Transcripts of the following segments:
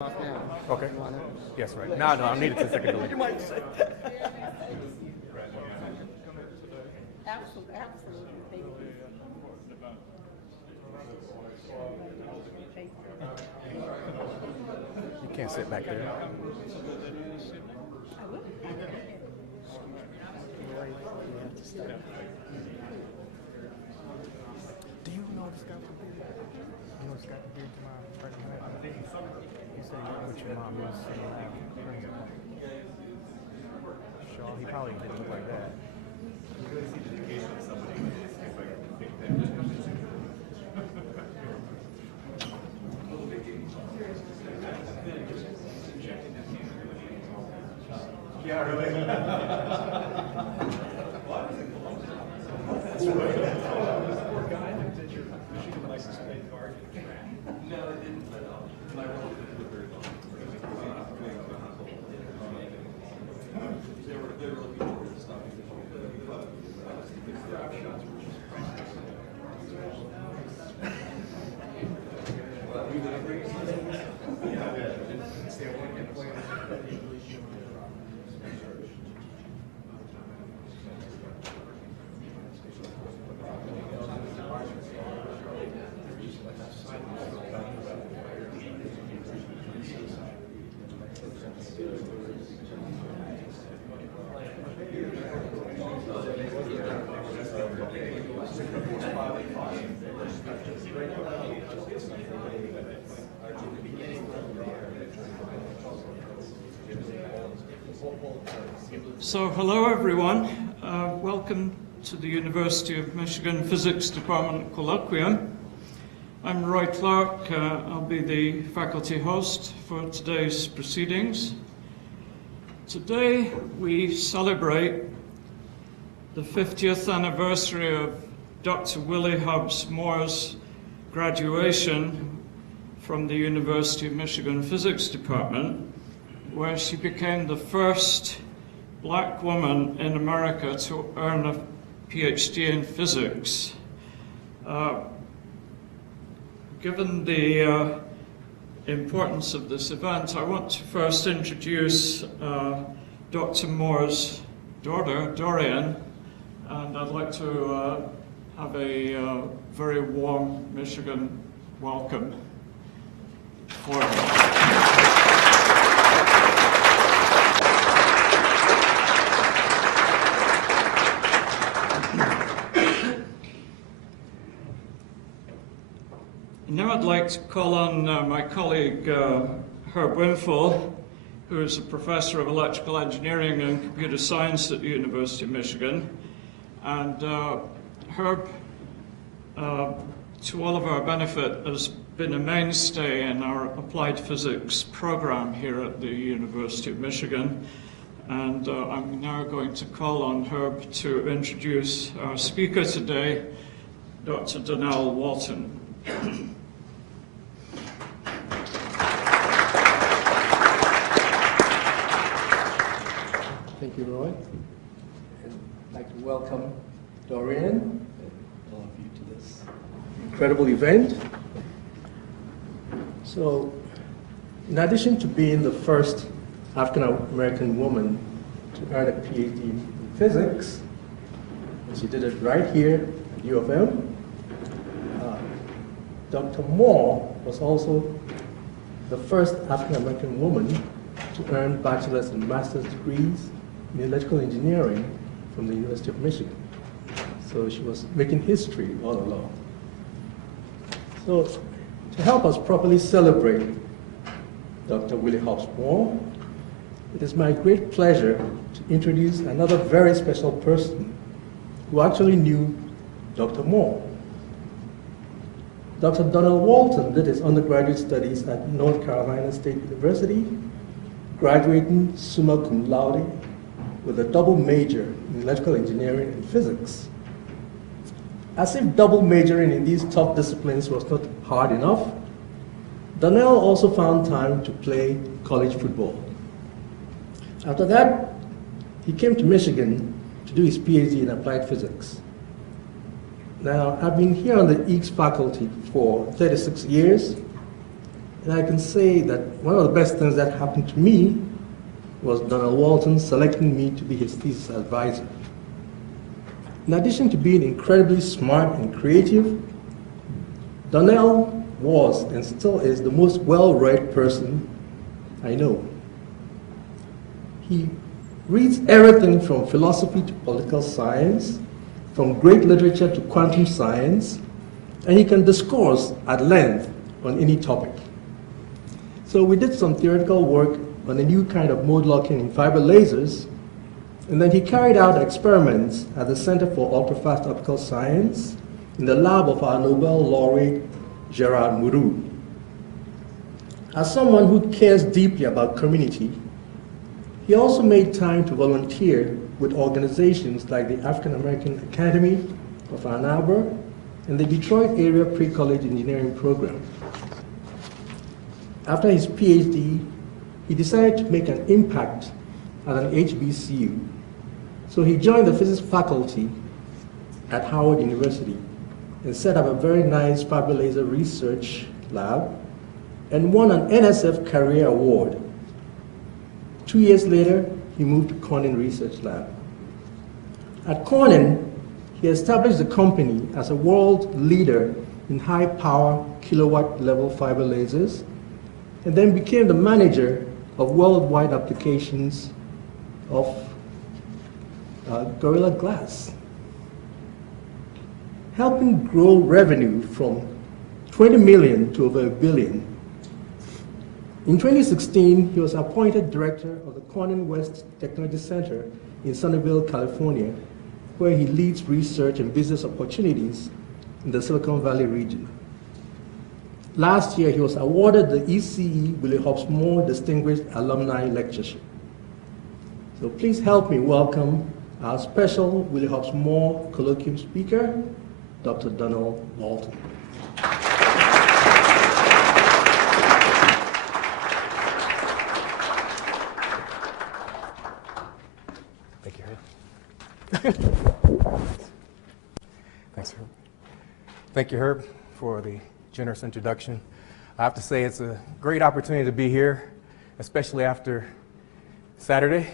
Okay. Yes, right. No, I need it to second delete. Absolutely. Thank you. You can't sit back there. Do you know this guy from here? You know this guy from here to my friend? He said what your mom is. Shaw, he probably didn't look like that. Yeah, really. Poor guy looked at your Michigan license plate card. No, it didn't. My role didn't look very long. They were looking for stuff. So, hello everyone. Welcome to the University of Michigan Physics Department Colloquium. I'm Roy Clark. I'll be the faculty host for today's proceedings. Today we celebrate the 50th anniversary of Dr. Willie Hobbs Moore's graduation from the University of Michigan Physics Department, where she became the first black woman in America to earn a PhD in physics. Given the importance of this event, I want to first introduce Dr. Moore's daughter, Dorian, and I'd like to have a very warm Michigan welcome for her. Now I'd like to call on my colleague Herb Winful, who is a professor of electrical engineering and computer science at the University of Michigan. And Herb, to all of our benefit, has been a mainstay in our applied physics program here at the University of Michigan. And I'm now going to call on Herb to introduce our speaker today, Dr. Donnell Walton. Thank you, Roy. And I'd like to welcome Dorian and all of you to this incredible event. So, in addition to being the first African-American woman to earn a PhD in physics, and she did it right here at U of M, Dr. Moore was also the first African-American woman to earn bachelor's and master's degrees in electrical engineering from the University of Michigan. So she was making history all along. So to help us properly celebrate Dr. Willie Hobbs Moore, it is my great pleasure to introduce another very special person who actually knew Dr. Moore. Dr. Donnell Walton did his undergraduate studies at North Carolina State University, graduating summa cum laude with a double major in electrical engineering and physics. As if double majoring in these top disciplines was not hard enough, Donnell also found time to play college football. After that, he came to Michigan to do his PhD in applied physics. Now, I've been here on the EECS faculty for 36 years, And I can say that one of the best things that happened to me was Donnell Walton selecting me to be his thesis advisor. In addition to being incredibly smart and creative, Donnell was and still is the most well-read person I know. He reads everything from philosophy to political science, from great literature to quantum science, and he can discourse at length on any topic. So we did some theoretical work on a new kind of mode locking in fiber lasers, and then he carried out experiments at the Center for Ultrafast Optical Science in the lab of our Nobel laureate, Gerard Mourou. As someone who cares deeply about community, he also made time to volunteer with organizations like the African American Academy of Ann Arbor and the Detroit Area Pre-College Engineering Program. After his PhD, he decided to make an impact at an HBCU. So he joined the physics faculty at Howard University and set up a very nice fiber laser research lab and won an NSF Career Award. 2 years later, he moved to Corning Research Lab. At Corning, he established the company as a world leader in high-power kilowatt-level fiber lasers, and then became the manager of worldwide applications of Gorilla Glass, helping grow revenue from 20 million to over $1 billion. In 2016, he was appointed director of the Corning West Technology Center in Sunnyvale, California, where he leads research and business opportunities in the Silicon Valley region. Last year, he was awarded the ECE Willie Hobbs Distinguished Alumni Lectureship. So please help me welcome our special Willie Hobbs colloquium speaker, Dr. Donnell Walton. Thank you, Herb. Thanks, Herb. Thank you, Herb, for the generous introduction. I have to say it's a great opportunity to be here, especially after Saturday.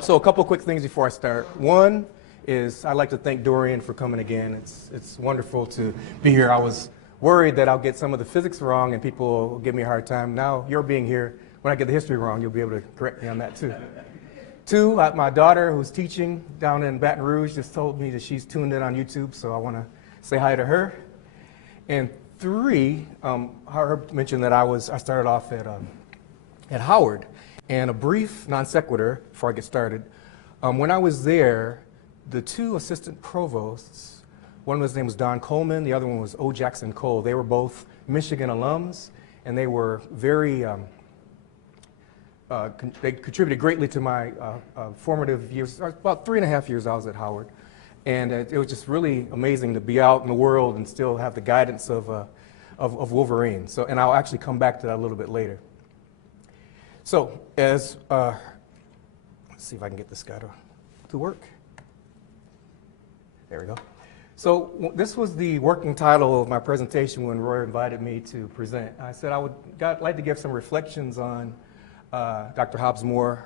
So a couple quick things before I start. One is I'd like to thank Dorian for coming again. It's wonderful to be here. I was worried that I'll get some of the physics wrong and people will give me a hard time. Now you're being here. When I get the history wrong, you'll be able to correct me on that too. Two, my daughter who's teaching down in Baton Rouge just told me that she's tuned in on YouTube, so I want to say hi to her. And three, Herb mentioned that I started off at Howard. And a brief non sequitur before I get started. When I was there, the two assistant provosts, one was name was Don Coleman, the other one was O. Jackson Cole. They were both Michigan alums, and they were very, they contributed greatly to my formative years. About 3.5 years I was at Howard. And it was just really amazing to be out in the world and still have the guidance of Wolverine. So, and I'll actually come back to that a little bit later. So, let's see if I can get this guy to work. There we go. So, this was the working title of my presentation when Roy invited me to present. I said I would like to give some reflections on Dr. Hobbs Moore,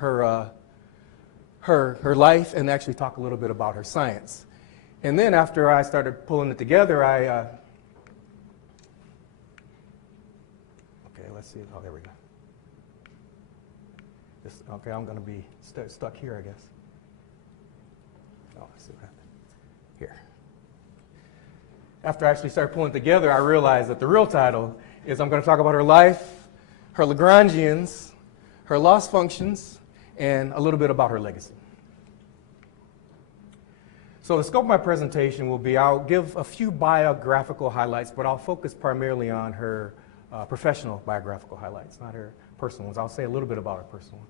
her life, and actually talk a little bit about her science. And then after I started pulling it together, okay, let's see. Oh, there we go. Okay, I'm going to be stuck here, I guess. Oh, let's see what happened. Here. After I actually started pulling it together, I realized that the real title is I'm going to talk about her life, her Lagrangians, her loss functions, and a little bit about her legacy. So the scope of my presentation will be, I'll give a few biographical highlights, but I'll focus primarily on her professional biographical highlights, not her personal ones. I'll say a little bit about her personal one.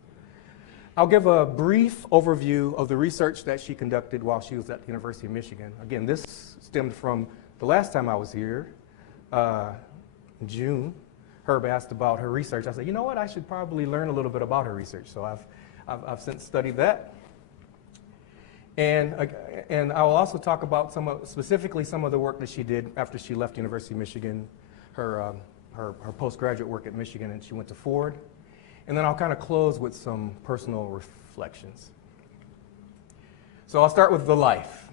I'll give a brief overview of the research that she conducted while she was at the University of Michigan. Again, this stemmed from the last time I was here, in June. Herb asked about her research. I said, you know what, I should probably learn a little bit about her research. So I've since studied that. And, and I will also talk about specifically some of the work that she did after she left University of Michigan, her postgraduate work at Michigan, and she went to Ford. And then I'll kind of close with some personal reflections. So I'll start with the life.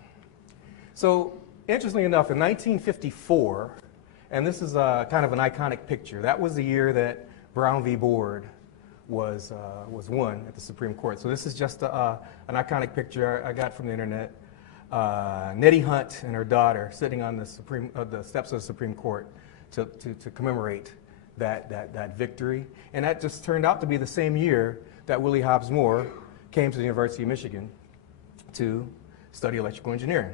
So interestingly enough, in 1954, and this is kind of an iconic picture, that was the year that Brown v. Board was won at the Supreme Court. So this is just an iconic picture I got from the internet. Nettie Hunt and her daughter sitting on the steps of the Supreme Court to commemorate that victory. And that just turned out to be the same year that Willie Hobbs Moore came to the University of Michigan to study electrical engineering.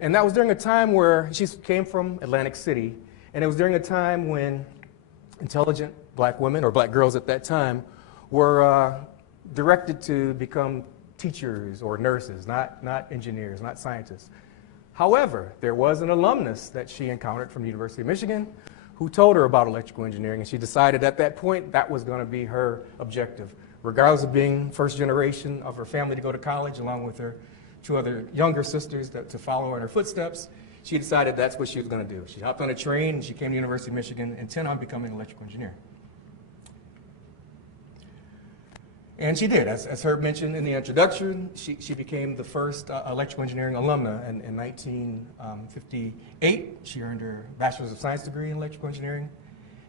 And that was during a time where she came from Atlantic City, and it was during a time when intelligent black women, or black girls at that time, were directed to become teachers or nurses, not engineers, not scientists. However, there was an alumnus that she encountered from the University of Michigan who told her about electrical engineering, and she decided at that point that was going to be her objective. Regardless of being first generation of her family to go to college, along with her two other younger sisters to follow in her footsteps, she decided that's what she was going to do. She hopped on a train and she came to the University of Michigan intent on becoming an electrical engineer. And she did. As Herb mentioned in the introduction, she became the first electrical engineering alumna in 1958. She earned her Bachelor's of Science degree in electrical engineering.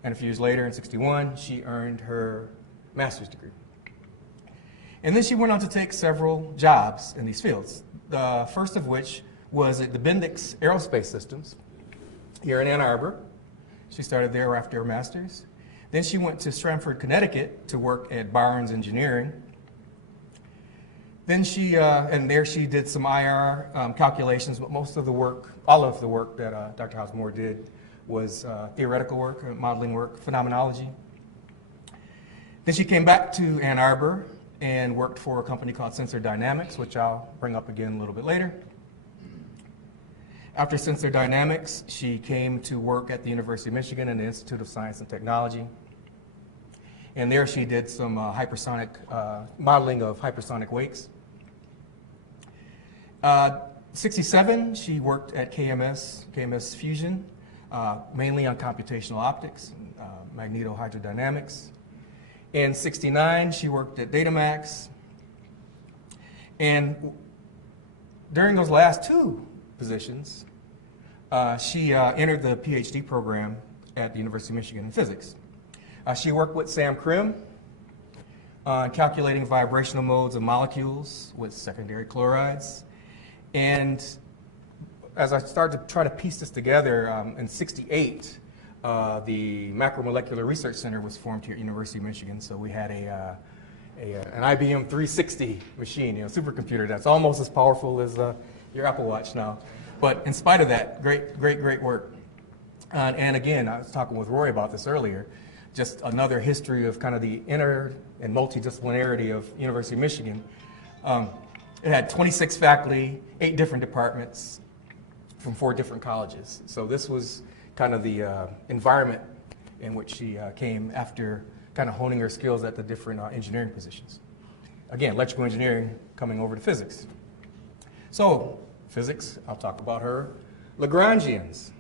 And a few years later, in 61, she earned her master's degree. And then she went on to take several jobs in these fields, the first of which was at the Bendix Aerospace Systems here in Ann Arbor. She started there after her master's. Then she went to Stratford, Connecticut to work at Barnes Engineering. Then and there she did some IR calculations, but most of the work, all of the work that Dr. Hobbs Moore did was theoretical work, modeling work, phenomenology. Then she came back to Ann Arbor and worked for a company called Sensor Dynamics, which I'll bring up again a little bit later. After Sensor Dynamics, she came to work at the University of Michigan in the Institute of Science and Technology. And there she did some hypersonic modeling of hypersonic wakes. 67, she worked at KMS Fusion, mainly on computational optics, magnetohydrodynamics. In 69, she worked at Datamax. And during those last two positions, she entered the PhD program at the University of Michigan in physics. She worked with Sam Krim on calculating vibrational modes of molecules with secondary chlorides. And as I started to try to piece this together, in 68, the Macromolecular Research Center was formed here at University of Michigan. So we had an IBM 360 machine, supercomputer that's almost as powerful as your Apple Watch now. But in spite of that, great work. And again, I was talking with Roy about this earlier, just another history of kind of the inner and multidisciplinarity of University of Michigan. It had 26 faculty, 8 different departments from 4 different colleges. So this was kind of the environment in which she came after kind of honing her skills at the different engineering positions. Again, electrical engineering coming over to physics. So physics, I'll talk about her Lagrangians.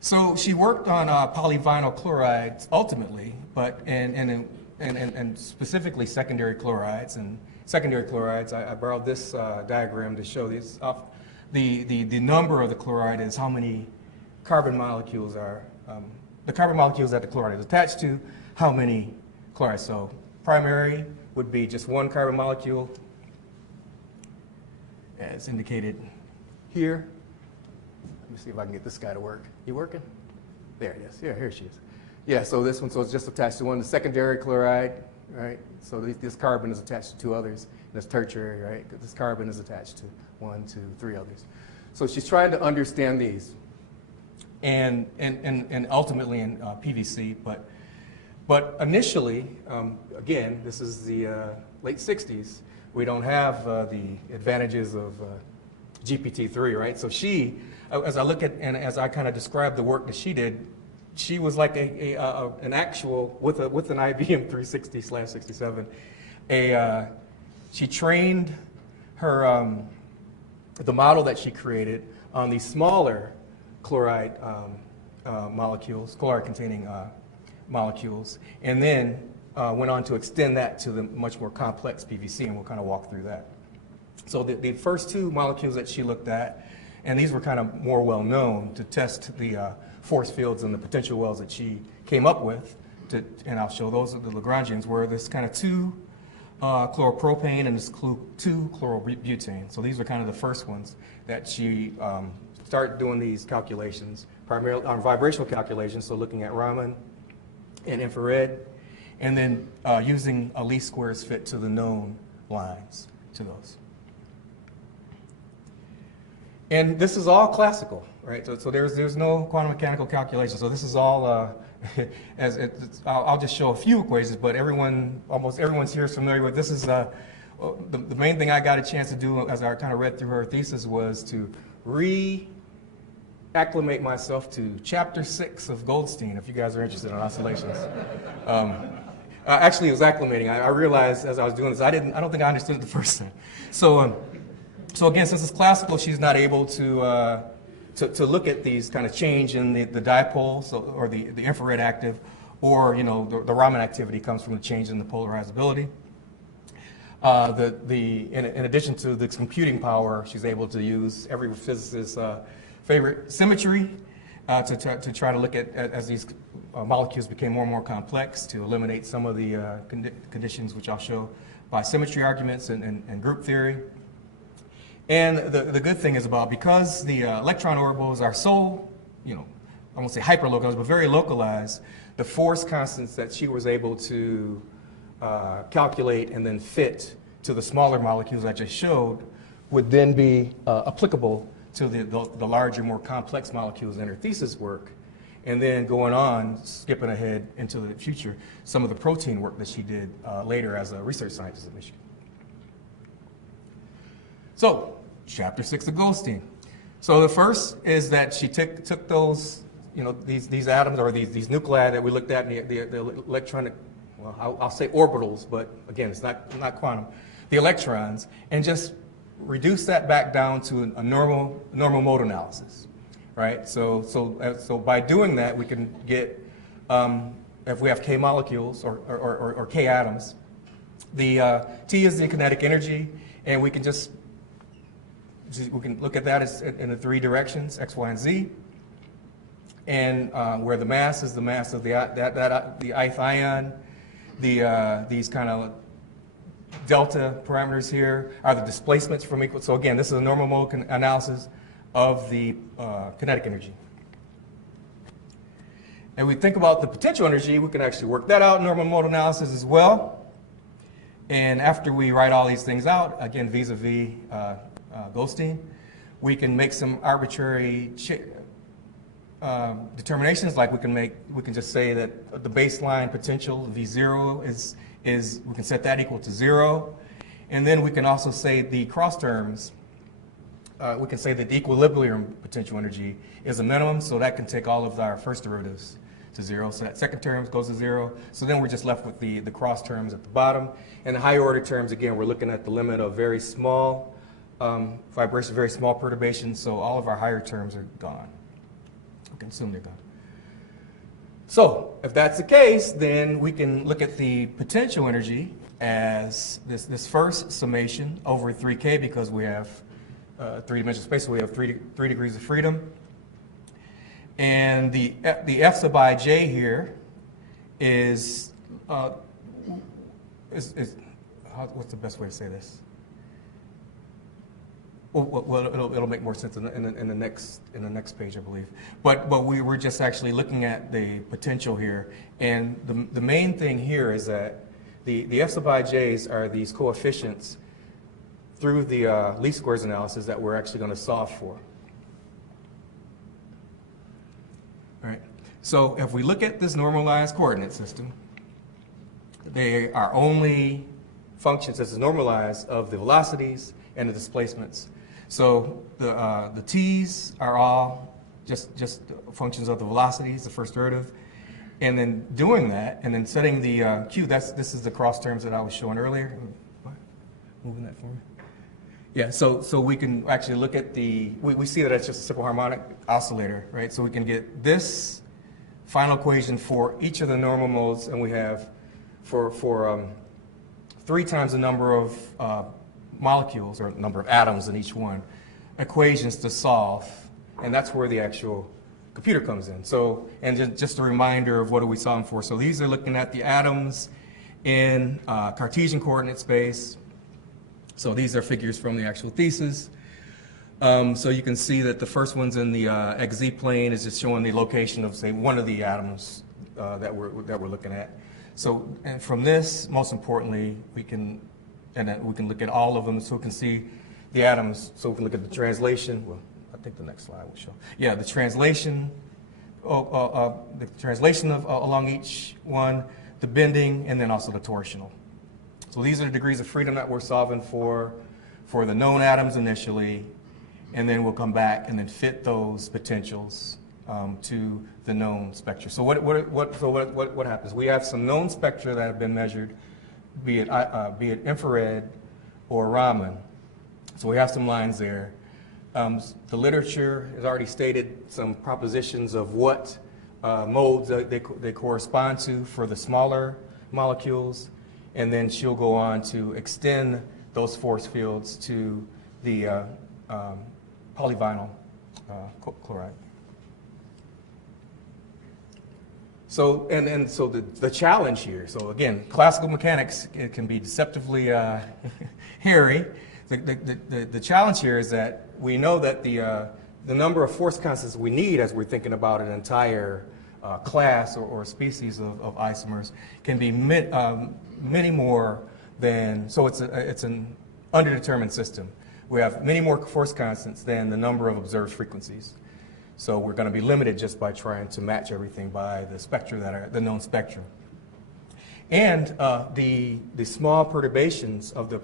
So she worked on polyvinyl chlorides ultimately, but and specifically secondary chlorides. And secondary chlorides, I borrowed this diagram to show these. The number of the chloride is how many carbon molecules are, the carbon molecules that the chloride is attached to, how many chlorides. So primary would be just one carbon molecule, as indicated here. Let me see if I can get this guy to work. You working? There it is. Yeah, here she is. Yeah, so this one, so it's just attached to one. The secondary chloride, right? So this carbon is attached to 2 others. And this tertiary, right? This carbon is attached to 1, 2, 3 others. So she's trying to understand these, and ultimately in PVC. But initially, again, this is the late 60s. We don't have the advantages of GPT-3, right? So she, as I look at and as I kind of describe the work that she did, she was like an actual, with an IBM 360/67, she trained the model that she created on these smaller chloride molecules, chloride-containing molecules, and then went on to extend that to the much more complex PVC, and we'll kind of walk through that. So the first two molecules that she looked at, and these were kind of more well-known to test the force fields and the potential wells that she came up with, and I'll show those, the Lagrangians, were this kind of 2-chloropropane and this 2-chlorobutane. So these are kind of the first ones that she started doing these calculations, primarily on vibrational calculations, so looking at Raman and infrared, and then using a least squares fit to the known lines to those. And this is all classical, right? So there's no quantum mechanical calculation. So this is all, I'll just show a few equations, but almost everyone's here is familiar with this. Is the main thing I got a chance to do as I kind of read through her thesis was to reacclimate myself to chapter 6 of Goldstein, if you guys are interested in oscillations. Actually, it was acclimating. I realized as I was doing this, I don't think I understood it the first time. So again, since it's classical, she's not able to look at these kind of change in the dipole, or the infrared active, or the Raman activity comes from the change in the polarizability. In addition to the computing power, she's able to use every physicist's favorite symmetry to try to look at as these molecules became more and more complex, to eliminate some of the conditions which I'll show by symmetry arguments and group theory. And the good thing is because the electron orbitals are so, I won't say hyper-localized, but very localized, the force constants that she was able to calculate and then fit to the smaller molecules I just showed would then be applicable to the larger, more complex molecules in her thesis work. And then going on, skipping ahead into the future, some of the protein work that she did later as a research scientist at Michigan. So, chapter 6 of Goldstein. So the first is that she took those, these atoms or these nuclei that we looked at, the electronic, well, I'll say orbitals, but again, it's not quantum, the electrons, and just reduce that back down to a normal mode analysis, right? So by doing that, we can get, if we have K molecules or K atoms, the T is the kinetic energy, and we can look at that as in the 3 directions, X, Y, and Z, and where the mass is the mass of the ith ion, these kind of delta parameters here are the displacements from equal. So again, this is a normal mode analysis of the kinetic energy. And we think about the potential energy, we can actually work that out in normal mode analysis as well. And after we write all these things out, again, vis-a-vis Goldstein, we can make some arbitrary determinations. Like we can just say that the baseline potential V0 is we can set that equal to 0, and then we can also say the cross terms. We can say that the equilibrium potential energy is a minimum, so that can take all of our first derivatives to 0. So that second term goes to 0. So then we're just left with the cross terms at the bottom, and the higher order terms. Again, we're looking at the limit of very small vibration, very small perturbations, so all of our higher terms are gone. We can assume they're gone. So if that's the case, then we can look at the potential energy as this first summation over 3K, because we have 3-dimensional space, so we have 3 degrees of freedom. And the F sub ij here is what's the best way to say this? Well, it'll make more sense in the next page, I believe. But we were just actually looking at the potential here, and the main thing here is that the F sub ij's are these coefficients through the least squares analysis that we're actually going to solve for. All right. So if we look at this normalized coordinate system, they are only functions as normalized of the velocities and the displacements. So the t's are all just functions of the velocities, the first derivative, and then doing that, and then setting the q. This is the cross terms that I was showing earlier. What? Moving that for me. Yeah, so we can actually look at we see that it's just a simple harmonic oscillator, right? So we can get this final equation for each of the normal modes, and we have for 3 times the number of molecules, or number of atoms in each one, equations to solve, and that's where the actual computer comes in. So, and just a reminder of what are we solving for. So these are looking at the atoms in Cartesian coordinate space. So these are figures from the actual thesis. So you can see that the first one's in the XZ plane is just showing the location of, say, one of the atoms that we're looking at. So, and from this, most importantly, we can look at all of them, so we can see the atoms. So we can look at the translation. Well, I think the next slide will show. Yeah, the translation. The translation of along each one, the bending, and then also the torsional. So these are the degrees of freedom that we're solving for the known atoms initially, and then we'll come back and then fit those potentials to the known spectra. So what happens? We have some known spectra that have been measured, be it infrared or Raman. So we have some lines there. The literature has already stated some propositions of what modes they correspond to for the smaller molecules, and then she'll go on to extend those force fields to the polyvinyl chloride. So, and so the challenge here, so again, classical mechanics, it can be deceptively hairy. The challenge here is that we know that the number of force constants we need as we're thinking about an entire class or species of isomers can be many more than, so it's an underdetermined system. We have many more force constants than the number of observed frequencies. So we're going to be limited just by trying to match everything by the spectra that are the known spectrum. And the small perturbations of the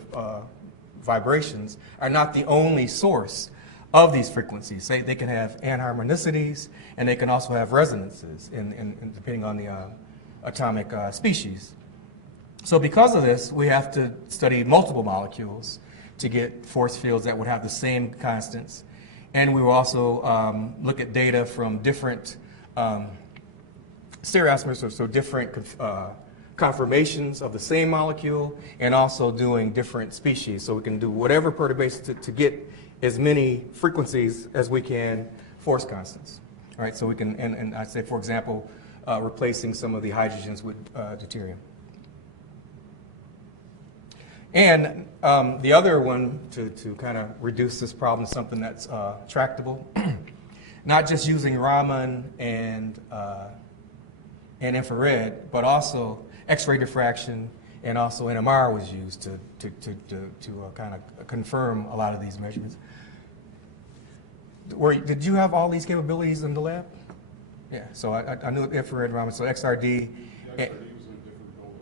vibrations are not the only source of these frequencies. They can have anharmonicities, and they can also have resonances, in depending on the atomic species. So because of this, we have to study multiple molecules to get force fields that would have the same constants. And we will also look at data from different stereoisomers, so different conformations of the same molecule, and also doing different species. So we can do whatever perturbation to get as many frequencies as we can force constants. All right, so we can, and I'd say, for example, replacing some of the hydrogens with deuterium. And the other one, to kind of reduce this problem to something that's tractable, not just using Raman and infrared, but also X-ray diffraction, and also NMR was used to kind of confirm a lot of these measurements. Did you have all these capabilities in the lab? Yeah, so I knew infrared, Raman, so XRD. The XRD was in a different building.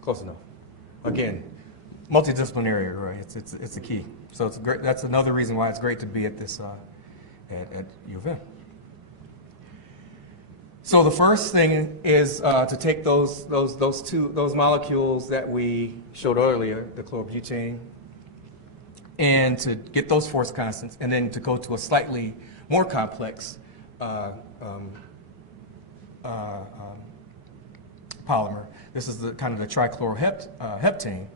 Close enough. Again, multidisciplinary, right? It's the key. So it's great. That's another reason why it's great to be at this at U of M. So the first thing is to take those molecules that we showed earlier, the chlorobutane, and to get those force constants, and then to go to a slightly more complex polymer. This is the kind of the trichloroheptane.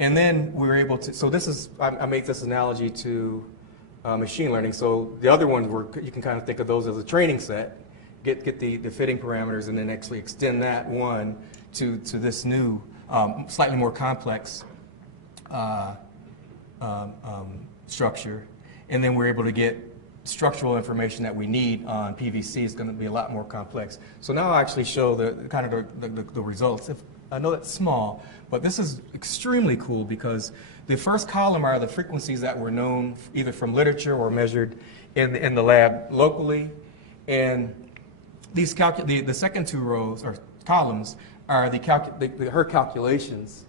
And then we were able to, so this is, I make this analogy to machine learning. So the other ones were, you can kind of think of those as a training set, get the fitting parameters, and then actually extend that one to this new, slightly more complex structure. And then we're able to get structural information that we need on PVC. Is going to be a lot more complex. So now I'll actually show the kind of the results. I know that's small, but this is extremely cool because the first column are the frequencies that were known either from literature or measured in the lab locally, and these the second two rows or columns are her calculations,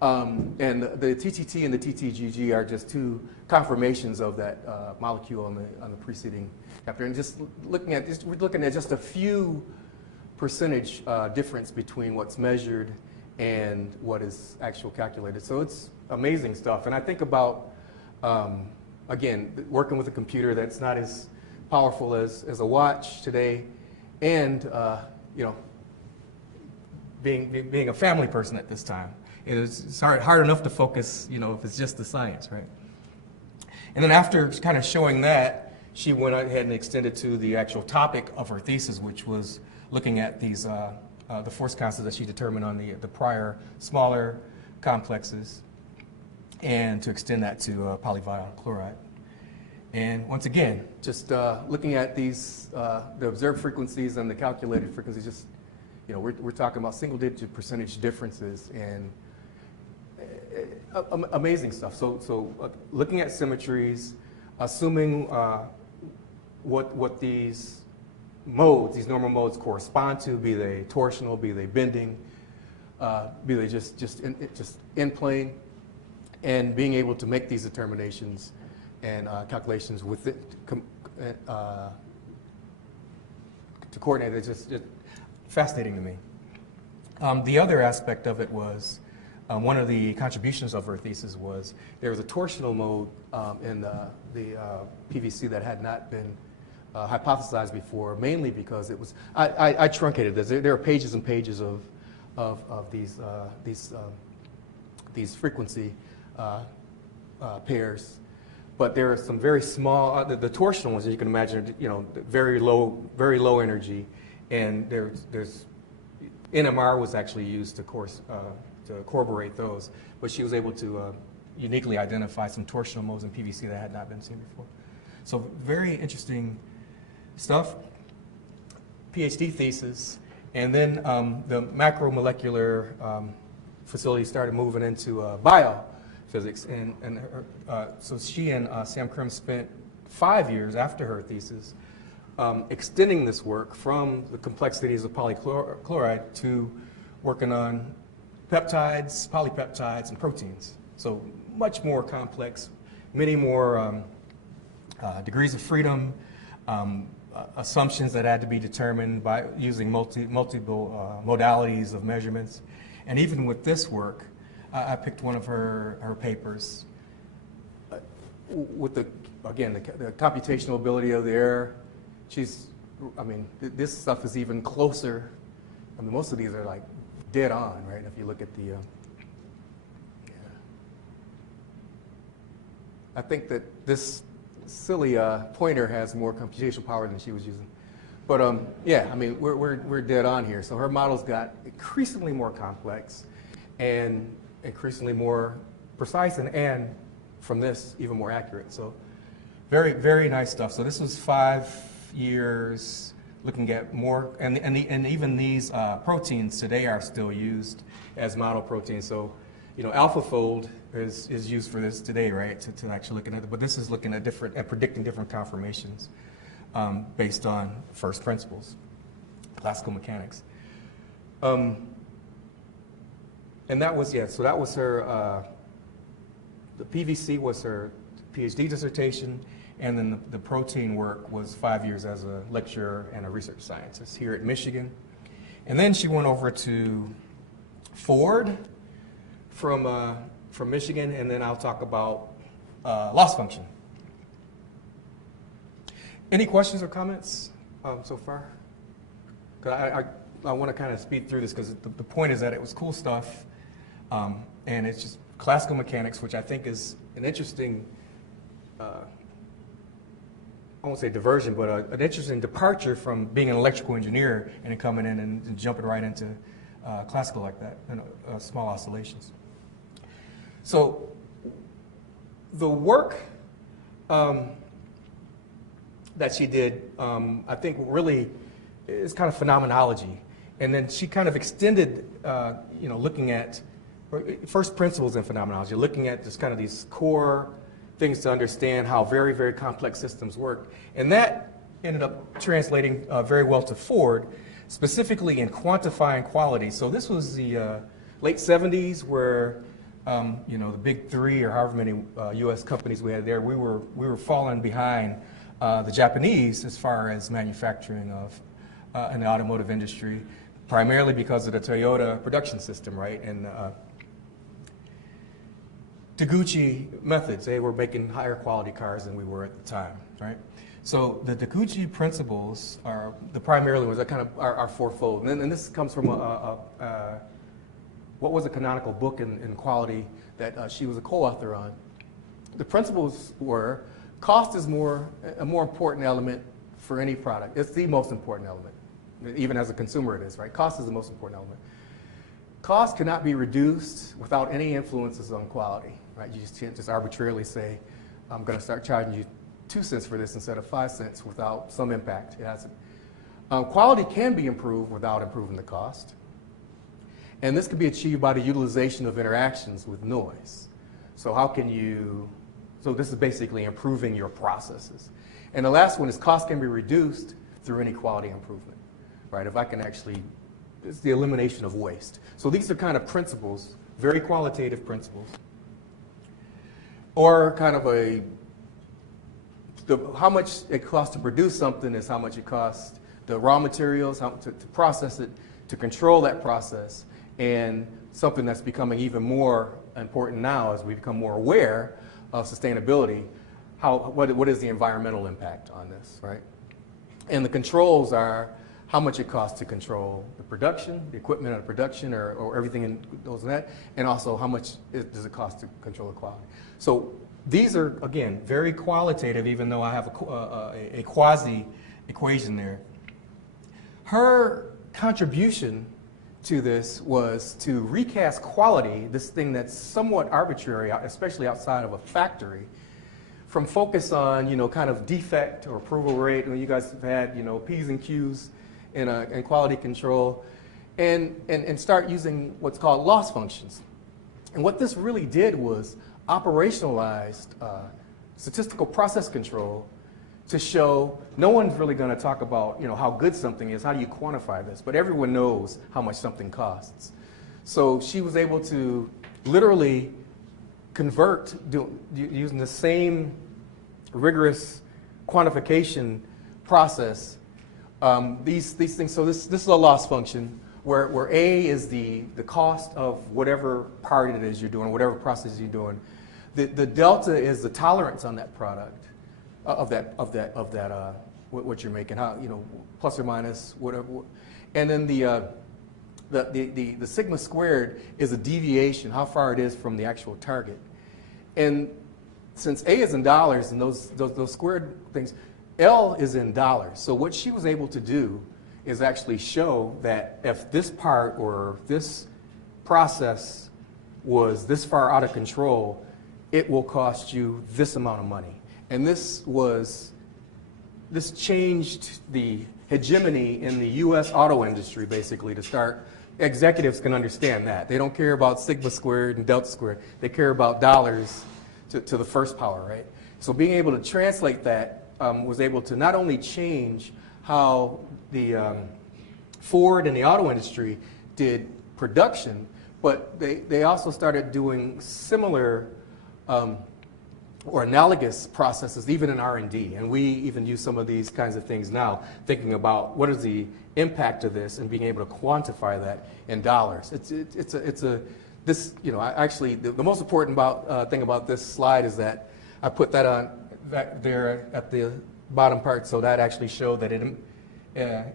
and the TTT and the TTGG are just two confirmations of that molecule on the preceding chapter, and we're looking at just a few percentage difference between what's measured and what is actual calculated. So it's amazing stuff. And I think about Again, working with a computer that's not as powerful as a watch today, and you know, being a family person at this time. It's hard enough to focus, you know, if it's just the science, right? And then after kind of showing that, she went ahead and extended to the actual topic of her thesis, which was looking at these the force constants that she determined on the prior smaller complexes, and to extend that to polyvinyl chloride. And once again, just looking at these, the observed frequencies and the calculated frequencies, just, you know, we're talking about single-digit percentage differences, and amazing stuff. So looking at symmetries, assuming what these modes, these normal modes correspond to, be they torsional, be they bending, be they just in plane, and being able to make these determinations and calculations with it to coordinate. It's just fascinating to me. The other aspect of it was, one of the contributions of her thesis was there was a torsional mode in the PVC that had not been hypothesized before, mainly because it was, I truncated this. There are pages and pages of these frequency pairs, but there are some very small, the torsional ones, as you can imagine, you know, very low energy, and there's NMR was actually used to corroborate those, but she was able to uniquely identify some torsional modes in PVC that had not been seen before. So very interesting stuff. PhD thesis, and then the macromolecular facility started moving into biophysics, and so she and Sam Krim spent 5 years after her thesis extending this work from the complexities of polychloride to working on peptides, polypeptides, and proteins. So much more complex, many more degrees of freedom, assumptions that had to be determined by using multiple modalities of measurements. And even with this work, I picked one of her papers with the computational ability of the error. This stuff is even closer. I mean, most of these are like dead on, right? If you look at the, I think that this silly pointer has more computational power than she was using. But yeah, I mean, we're dead on here. So her models got increasingly more complex and increasingly more precise, and from this, even more accurate. So very, very nice stuff. So this was 5 years looking at more, and even these proteins today are still used as model proteins. So, you know, AlphaFold is used for this today, right? To actually looking at it, but this is looking at predicting different conformations based on first principles, classical mechanics. And that was, so that was her, the PVC was her PhD dissertation, and then the protein work was 5 years as a lecturer and a research scientist here at Michigan. And then she went over to Ford from Michigan, and then I'll talk about loss function. Any questions or comments so far? 'Cause I want to kind of speed through this because the point is that it was cool stuff, and it's just classical mechanics, which I think is an interesting, I won't say diversion, but an interesting departure from being an electrical engineer and then coming in and jumping right into classical like that, and small oscillations. So the work that she did, I think really is kind of phenomenology. And then she kind of extended, looking at first principles in phenomenology, looking at just kind of these core things to understand how very, very complex systems work. And that ended up translating very well to Ford, specifically in quantifying quality. So this was the late 70s where, the big three or however many U.S. companies we had there, we were falling behind the Japanese as far as manufacturing of in the automotive industry, primarily because of the Toyota production system, right? And Taguchi methods. They were making higher quality cars than we were at the time, right? So the Taguchi principles are the primarily ones that kind of are fourfold. And this comes from what was a canonical book in quality that she was a co-author on. The principles were cost is a more important element for any product. It's the most important element. Even as a consumer it is, right? Cost is the most important element. Cost cannot be reduced without any influences on quality, right? You just can't just arbitrarily say, I'm going to start charging you 2 cents for this instead of 5 cents without some impact. It hasn't. Quality can be improved without improving the cost. And this can be achieved by the utilization of interactions with noise. So how can you, so this is basically improving your processes. And the last one is cost can be reduced through any quality improvement, right? If I can actually, it's the elimination of waste. So these are kind of principles, very qualitative principles. Or kind of how much it costs to produce something is how much it costs the raw materials, how to process it, to control that process. And something that's becoming even more important now as we become more aware of sustainability, what is the environmental impact on this, right? And the controls are how much it costs to control the production, the equipment of the production, or everything in those and that, and also how much does it cost to control the quality. So these are, again, very qualitative, even though I have a quasi equation there. Her contribution to this was to recast quality, this thing that's somewhat arbitrary, especially outside of a factory, from focus on, kind of defect or approval rate. You guys have had, P's and Q's in quality control, and start using what's called loss functions. And what this really did was operationalized statistical process control to show no one's really going to talk about how good something is, how do you quantify this, but everyone knows how much something costs. So she was able to literally convert using the same rigorous quantification process these things. So this is a loss function where A is the cost of whatever part it is you're doing, whatever process you're doing. The delta is the tolerance on that product. Of that what you're making, how plus or minus whatever, and then the sigma squared is a deviation, how far it is from the actual target. And since A is in dollars and those squared things, L is in dollars. So what she was able to do is actually show that if this part or this process was this far out of control, it will cost you this amount of money. And this changed the hegemony in the U.S. auto industry, basically, to start. Executives can understand that. They don't care about sigma squared and delta squared. They care about dollars to the first power, right? So being able to translate that was able to not only change how the Ford and the auto industry did production, but they also started doing similar or analogous processes, even in R&D. And we even use some of these kinds of things now, thinking about what is the impact of this and being able to quantify that in dollars. Actually, the most important thing about this slide is that I put that on back there at the bottom part, so that actually showed that it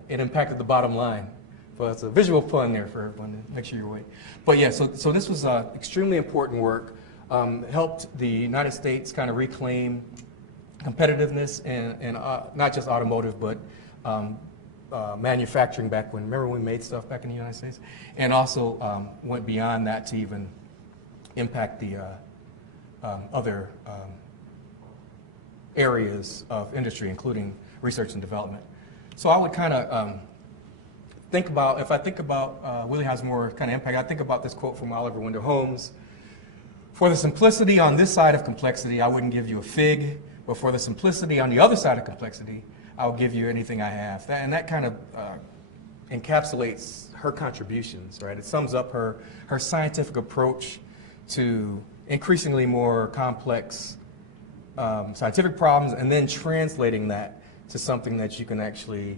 impacted the bottom line. But it's a visual pun there for everyone to make sure you're awake. But yeah, so this was extremely important work. Helped the United States kind of reclaim competitiveness in not just automotive, but manufacturing back when, remember when we made stuff back in the United States? And also went beyond that to even impact the other areas of industry, including research and development. So I would kind of think about, if I think about Willie Hobbs' more kind of impact, I think about this quote from Oliver Wendell Holmes: "For the simplicity on this side of complexity, I wouldn't give you a fig, but for the simplicity on the other side of complexity, I'll give you anything I have." That kind of encapsulates her contributions, right? It sums up her scientific approach to increasingly more complex scientific problems, and then translating that to something that you can actually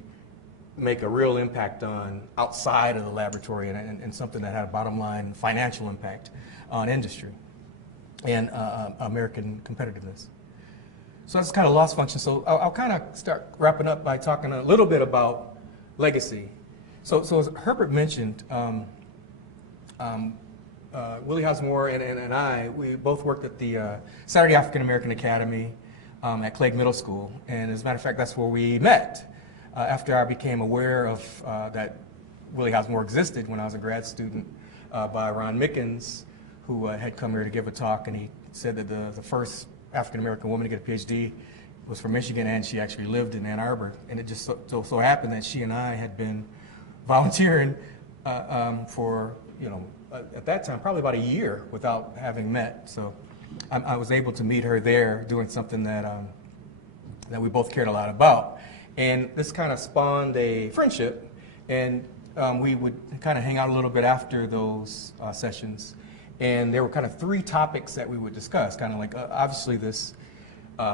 make a real impact on outside of the laboratory, and something that had a bottom line financial impact on industry. and American competitiveness. So that's kind of loss function. So I'll kind of start wrapping up by talking a little bit about legacy. So as Herbert mentioned, Willie Hobbs and I, we both worked at the Saturday African American Academy at Clegg Middle School. And as a matter of fact, that's where we met. After I became aware of that Willie Hobbs existed when I was a grad student by Ron Mickens, who had come here to give a talk, and he said that the first African American woman to get a PhD was from Michigan, and she actually lived in Ann Arbor. And it just so happened that she and I had been volunteering for, at that time, probably about a year without having met. So I was able to meet her there doing something that we both cared a lot about. And this kind of spawned a friendship, and we would kind of hang out a little bit after those sessions. And there were kind of three topics that we would discuss, kind of like obviously this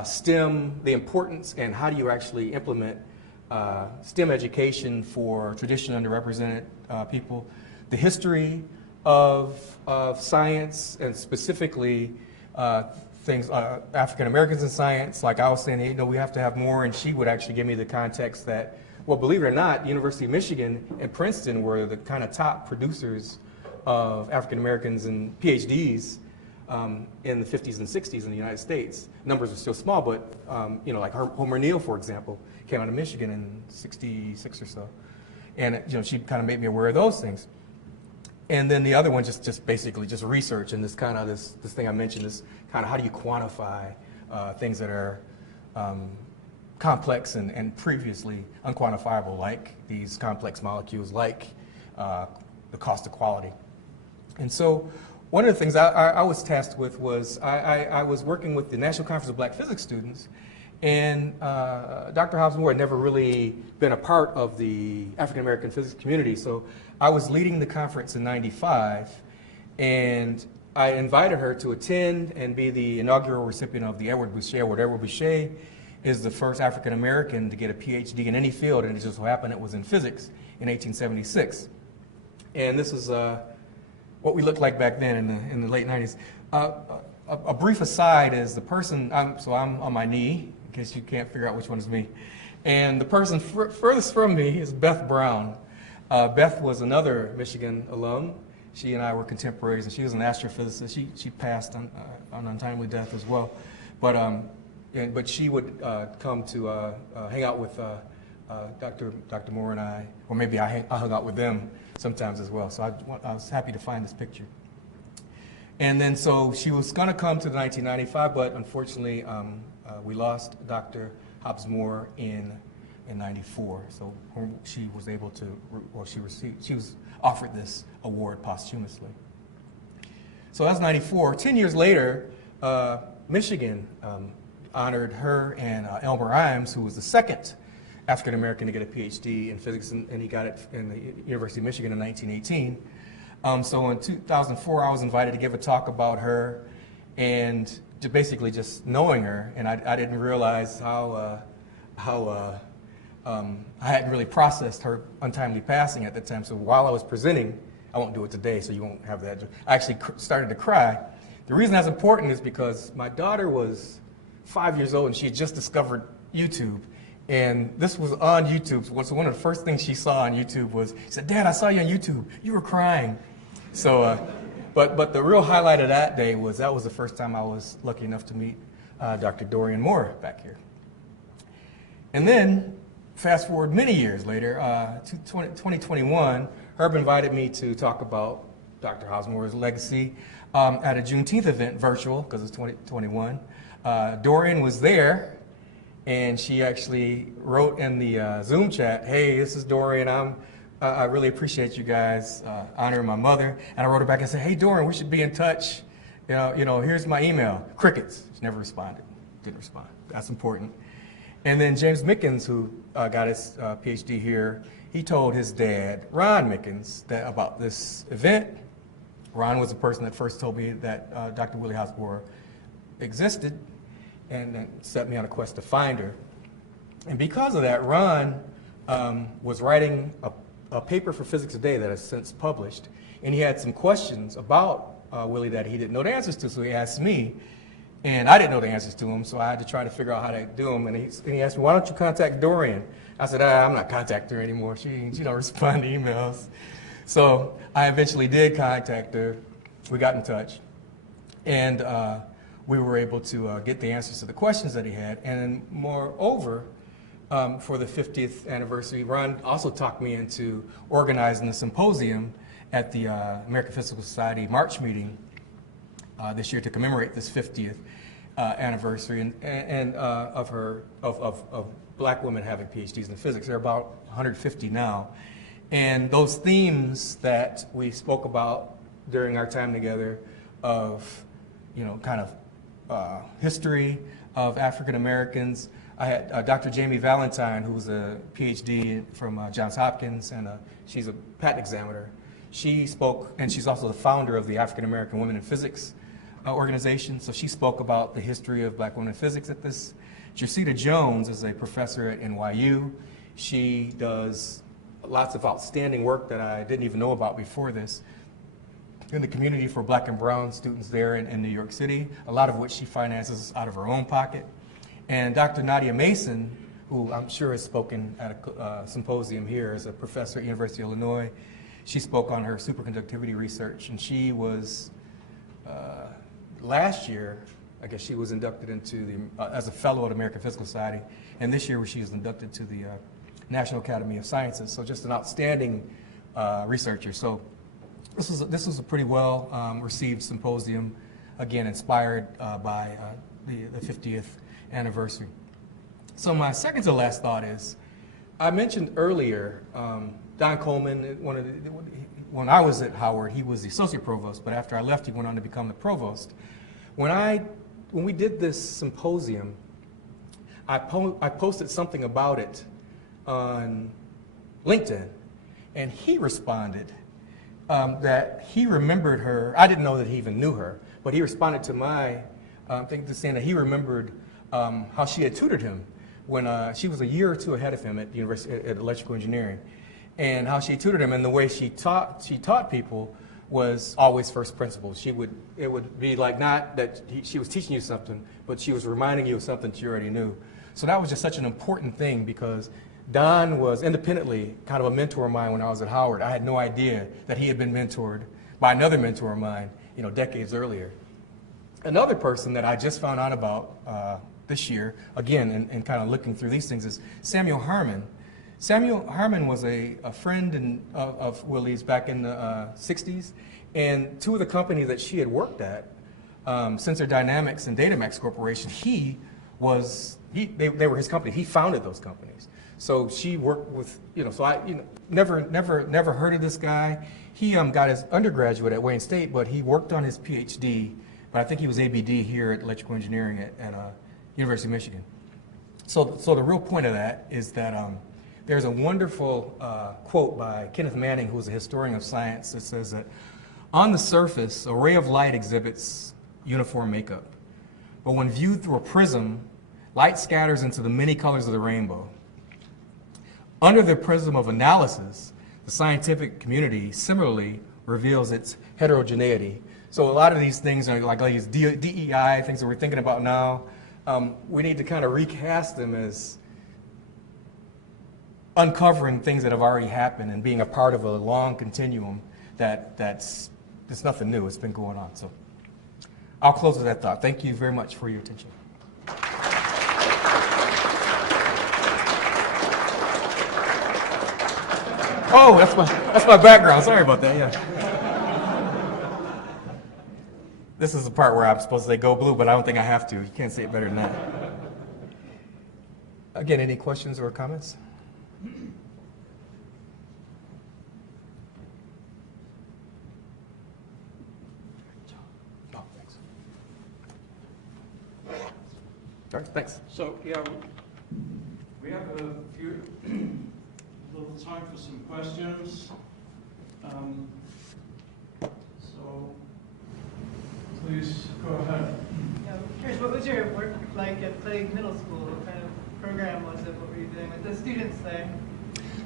STEM, the importance and how do you actually implement STEM education for traditionally underrepresented people, the history of science, and specifically things, African Americans in science. Like I was saying, we have to have more, and she would actually give me the context that, well, believe it or not, University of Michigan and Princeton were the kind of top producers of African Americans and PhDs in the 50s and 60s in the United States. Numbers are still small, but like Homer Neal, for example, came out of Michigan in '66 or so, and she kind of made me aware of those things. And then the other one just basically just research, and this kind of this thing I mentioned is kind of how do you quantify things that are complex and previously unquantifiable, like these complex molecules, like the cost of quality. And so one of the things I was tasked with was I was working with the National Conference of Black Physics Students, and Dr. Hobbs had never really been a part of the African American physics community. So I was leading the conference in '95, and I invited her to attend and be the inaugural recipient of the Edward Boucher Award. Edward Boucher is the first African American to get a PhD in any field, and it just so happened it was in physics in 1876. And this is what we looked like back then in the late 90s. A brief aside is the person, so I'm on my knee, in case you can't figure out which one is me. And the person furthest from me is Beth Brown. Beth was another Michigan alum. She and I were contemporaries, and she was an astrophysicist. She passed on untimely death as well. But she would come to hang out with Dr. Moore and I, or maybe I hung out with them sometimes as well. So I was happy to find this picture. And then so she was going to come to the 1995, but unfortunately we lost Dr. Hobbs Moore in '94. So she was able to, or she was offered this award posthumously. So that's '94. 10 years later, Michigan honored her and Elmer Imes, who was the second African American to get a PhD in physics, and he got it in the University of Michigan in 1918. So in 2004, I was invited to give a talk about her, and basically just knowing her, and I didn't realize how I hadn't really processed her untimely passing at the time. So while I was presenting, I won't do it today, so you won't have that. I actually started to cry. The reason that's important is because my daughter was 5 years old, and she had just discovered YouTube. And this was on YouTube. So one of the first things she saw on YouTube was, she said, "Dad, I saw you on YouTube. You were crying." So, but the real highlight of that day was that was the first time I was lucky enough to meet Dr. Dorian Moore back here. And then, fast forward many years later, 2021, Herb invited me to talk about Dr. Hobbs Moore's legacy at a Juneteenth event, virtual, because it's 2021. Dorian was there, and she actually wrote in the Zoom chat, "Hey, this is Dorian. I really appreciate you guys honoring my mother." And I wrote her back and said, "Hey, Dorian, we should be in touch. Here's my email." Crickets. She never responded. Didn't respond. That's important. And then James Mickens, who got his PhD here, he told his dad, Ron Mickens, about this event. Ron was the person that first told me that Dr. Willie Hobbs Moore existed, and set me on a quest to find her. And because of that, Ron was writing a paper for Physics Today that has since published, and he had some questions about Willie that he didn't know the answers to, so he asked me, and I didn't know the answers to them, so I had to try to figure out how to do them. And he asked me, "Why don't you contact Dorian?" I said, "I'm not contacting her anymore. She don't respond to emails." So I eventually did contact her. We got in touch, and we were able to get the answers to the questions that he had. And moreover, for the 50th anniversary, Ron also talked me into organizing a symposium at the American Physical Society March meeting this year to commemorate this 50th anniversary and of black women having PhDs in physics. There are about 150 now. And those themes that we spoke about during our time together of, kind of history of African Americans. I had Dr. Jamie Valentine, who was a PhD from Johns Hopkins, and she's a patent examiner. She spoke, and she's also the founder of the African American Women in Physics organization. So she spoke about the history of black women in physics at this. Jercita Jones is a professor at NYU. She does lots of outstanding work that I didn't even know about before this in the community for black and brown students there in New York City, a lot of which she finances out of her own pocket. And Dr. Nadia Mason, who I'm sure has spoken at a symposium here as a professor at University of Illinois, she spoke on her superconductivity research, and she was, last year, I guess she was inducted into the, as a fellow at American Physical Society, and this year she was inducted to the National Academy of Sciences, so just an outstanding researcher. So this was a pretty well received symposium, again inspired by the 50th anniversary. So my second to last thought is, I mentioned earlier, Don Coleman, when I was at Howard, he was the associate provost, but after I left, he went on to become the provost. When we did this symposium, I posted something about it on LinkedIn, and he responded that he remembered her. I didn't know that he even knew her, but he responded to my thing to saying that he remembered how she had tutored him when she was a year or two ahead of him at the University at electrical engineering, and how she tutored him, and the way she taught people was always first principles. It would be like not that she was teaching you something, but she was reminding you of something you already knew. So that was just such an important thing, because Don was independently kind of a mentor of mine when I was at Howard. I had no idea that he had been mentored by another mentor of mine, decades earlier. Another person that I just found out about this year, again, and kind of looking through these things, is Samuel Harmon. Samuel Harmon was a friend of Willie's back in the 60s, and two of the companies that she had worked at, Sensor Dynamics and Datamax Corporation, they were his company. He founded those companies. So she worked with, so I never heard of this guy. He got his undergraduate at Wayne State, but he worked on his PhD, but I think he was ABD here at electrical engineering at University of Michigan. So the real point of that is that there's a wonderful quote by Kenneth Manning, who is a historian of science, that says that on the surface, a ray of light exhibits uniform makeup. But when viewed through a prism, light scatters into the many colors of the rainbow. Under the prism of analysis, the scientific community similarly reveals its heterogeneity. So a lot of these things are like these DEI, things that we're thinking about now. We need to kind of recast them as uncovering things that have already happened and being a part of a long continuum that's nothing new. It's been going on. So I'll close with that thought. Thank you very much for your attention. Oh, that's my background. Sorry about that. Yeah. This is the part where I'm supposed to say go blue, but I don't think I have to. You can't say it better than that. Again, any questions or comments? Oh, thanks. All right, thanks. So, yeah, we have a little time for some questions. So, please go ahead. Yeah, I'm curious, what was your work like at Plague Middle School? What kind of program was it? What were you doing with the students there?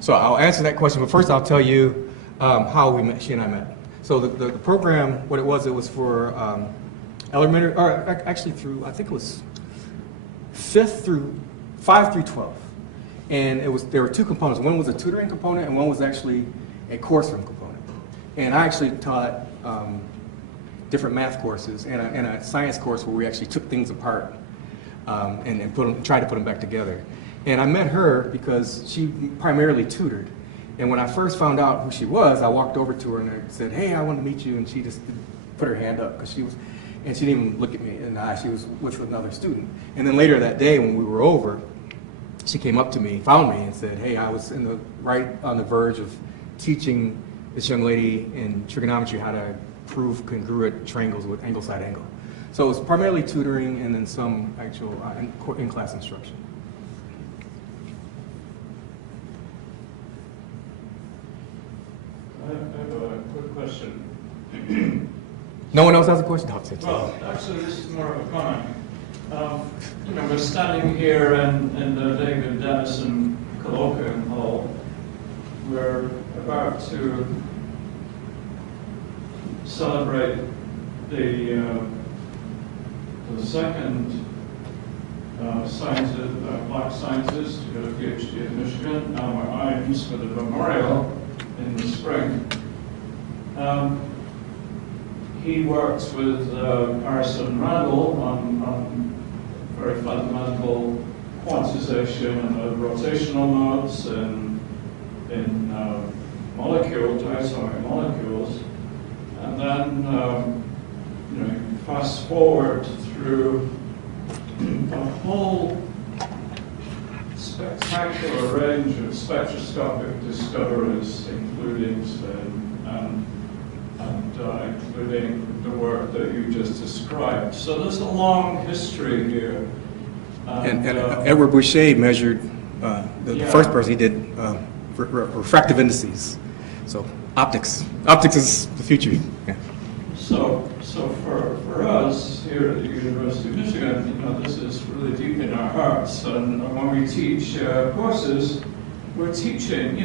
So I'll answer that question, but first I'll tell you how she and I met. So the program, what it was for elementary, or actually through, I think it was 5 through 12. And there were two components. One was a tutoring component, and one was actually a course room component. And I actually taught different math courses and a science course where we actually took things apart and tried to put them back together. And I met her because she primarily tutored. And when I first found out who she was, I walked over to her and I said, "Hey, I want to meet you." And she just put her hand up because and she didn't even look at me in the eye. She was with another student. And then later that day when we were over, she came up to me, found me, and said, "Hey, I was right on the verge of teaching this young lady in trigonometry how to prove congruent triangles with angle side angle." So it was primarily tutoring and then some actual in-class instruction. I have a quick question. No one else has a question? No, Well, actually, this is more of a comment. We're standing here in the David Dennison Colloquium Hall. We're about to celebrate the second black scientist who got a PhD in Michigan, Albert Imes, with a memorial in the spring. He worked with Harrison Randall on very fundamental quantization of rotational modes in molecules, diatomic molecules, and then you fast forward through a whole spectacular range of spectroscopic discoveries, including including the work that you just described. So there's a long history here. And Edward Boucher measured, the first person he did refractive indices. So optics is the future. Yeah. So for us here at the University of Michigan, this is really deep in our hearts. And when we teach courses, we're teaching.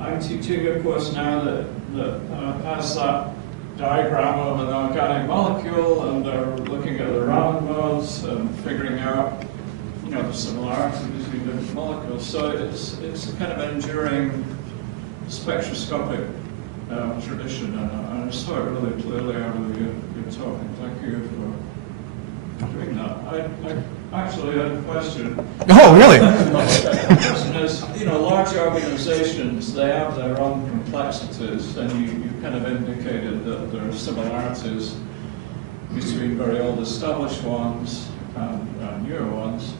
I'm teaching a course now that has that diagram of an organic molecule, and they're looking at the Raman modes and figuring out, the similarities between different molecules. So it's a kind of enduring spectroscopic tradition, and I saw it really clearly out of your talk. And thank you for doing that. I actually had a question. Oh, really? The question is, large organizations, they have their own complexities, and you kind of indicated that there are similarities between very old established ones and newer ones.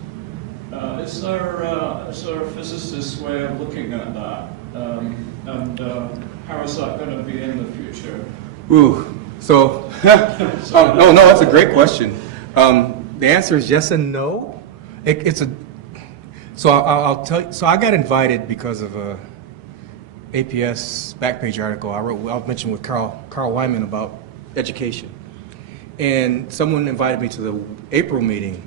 Is there a physicist's way of looking at that? And how is that going to be in the future? Ooh, so, no, that's a great question. The answer is yes and no. I'll tell you. So I got invited because of a APS backpage article I mentioned with Carl Wyman about education, and someone invited me to the April meeting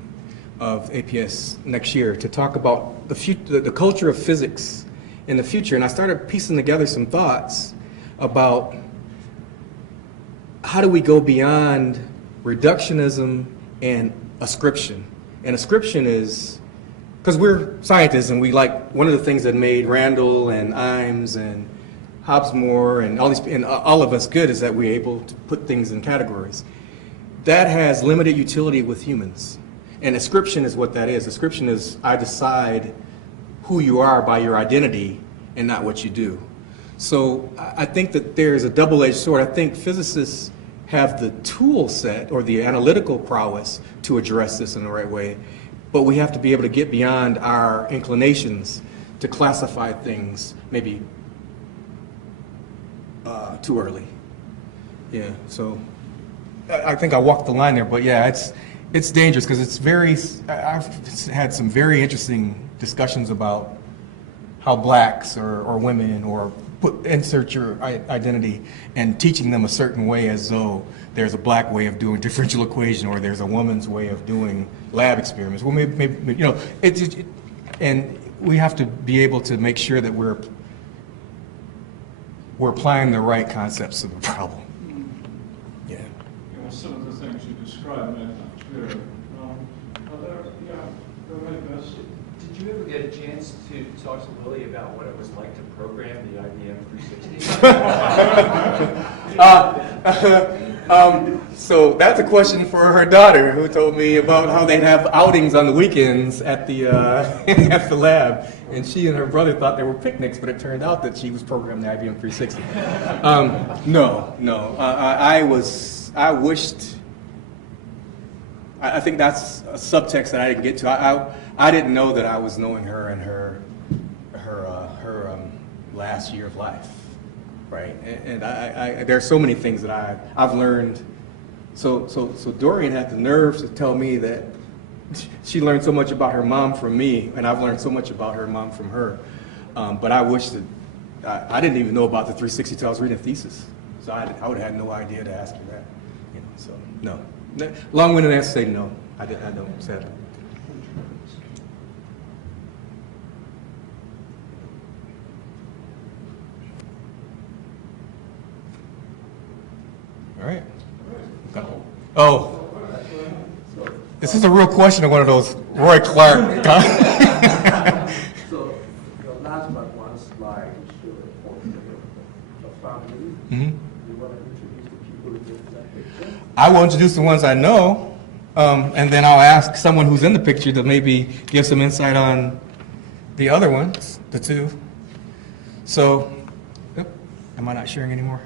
of APS next year to talk about the culture of physics in the future, and I started piecing together some thoughts about how do we go beyond reductionism and ascription. And ascription is, because we're scientists and we one of the things that made Randall and Imes and Hobbs-Moore and all of us good is that we're able to put things in categories. That has limited utility with humans. And ascription is what that is. Ascription is, I decide who you are by your identity and not what you do. So I think that there's a double-edged sword. I think physicists have the tool set or the analytical prowess to address this in the right way, but we have to be able to get beyond our inclinations to classify things maybe too early. Yeah, so I think I walked the line there, but yeah, it's dangerous because I've had some very interesting discussions about how blacks or women or insert your identity and teaching them a certain way as though there's a black way of doing differential equation or there's a woman's way of doing lab experiments. Well, maybe and we have to be able to make sure that we're we're applying the right concepts to the problem. Yeah. Some of the things you described made that clear. Go ahead, Gus. Did you ever get a chance to talk to Willie about what it was like to program the IBM 360? So that's a question for her daughter, who told me about how they'd have outings on the weekends at the at the lab, and she and her brother thought they were picnics, but it turned out that she was programming the IBM 360. No. I wished. I think that's a subtext that I didn't get to. I didn't know that I was knowing her in her last year of life, right? And there are so many things that I've learned. So Dorian had the nerve to tell me that she learned so much about her mom from me, and I've learned so much about her mom from her. But I wish that I didn't even know about the 360 till I was reading a thesis. So I would have had no idea to ask her that. So no. Long-winded answer, say no. I don't, sadly. All right. Oh. This is a real question of one of those Roy Clark guys. So your last but one slide showed a portrait of family. Mm-hmm. You want to introduce the people in that picture? I will introduce the ones I know, and then I'll ask someone who's in the picture to maybe give some insight on the other ones, the two. So, am I not sharing anymore?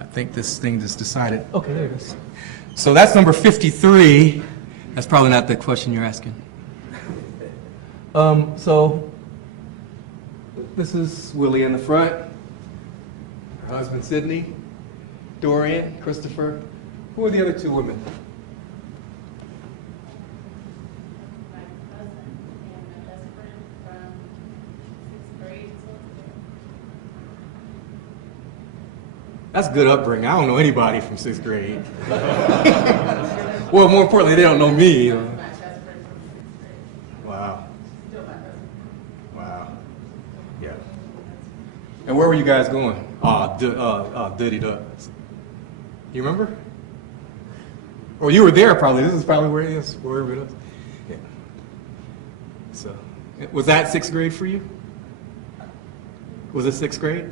I think this thing just decided. Okay, there it is. So that's number 53. That's probably not the question you're asking. So this is Willie in the front, her husband Sydney, Dorian, Christopher. Who are the other two women? My cousin and my best friend from 6th grade. That's good upbringing. I don't know anybody from 6th grade. Well, more importantly, they don't know me. My best friend from 6th grade. Wow. Still my cousin. Wow. Yeah. And where were you guys going? Diddy up. You remember? Or you were there probably. This is probably where it is, wherever it is. Yeah. So, was that 6th grade for you? Was it 6th grade?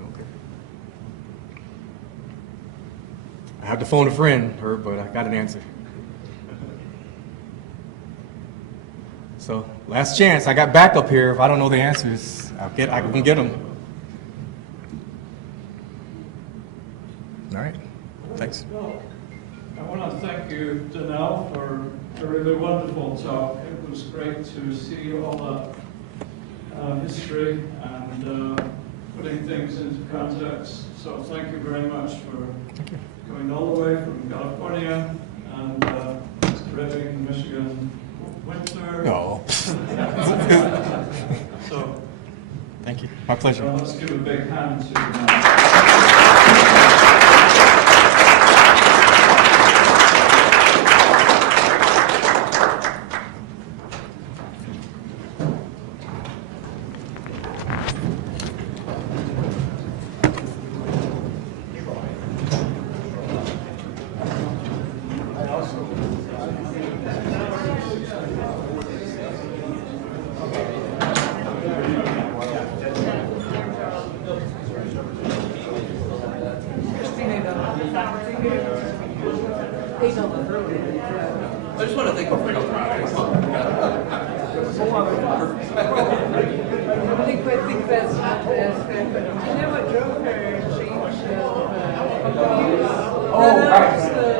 Okay. I have to phone a friend, but I got an answer. So, last chance. I got backup here. If I don't know the answers, I can get them. All right. Thanks. I want to thank you, Donnell, for a really wonderful talk. It was great to see all that history and putting things into context. So thank you very much for coming all the way from California and Reading, Michigan, winter. No. So Thank you. My pleasure. let's give a big hand to I just want to thank you for coming. I think that's not the aspect, but do you know what drove her change of companies? Oh, right. The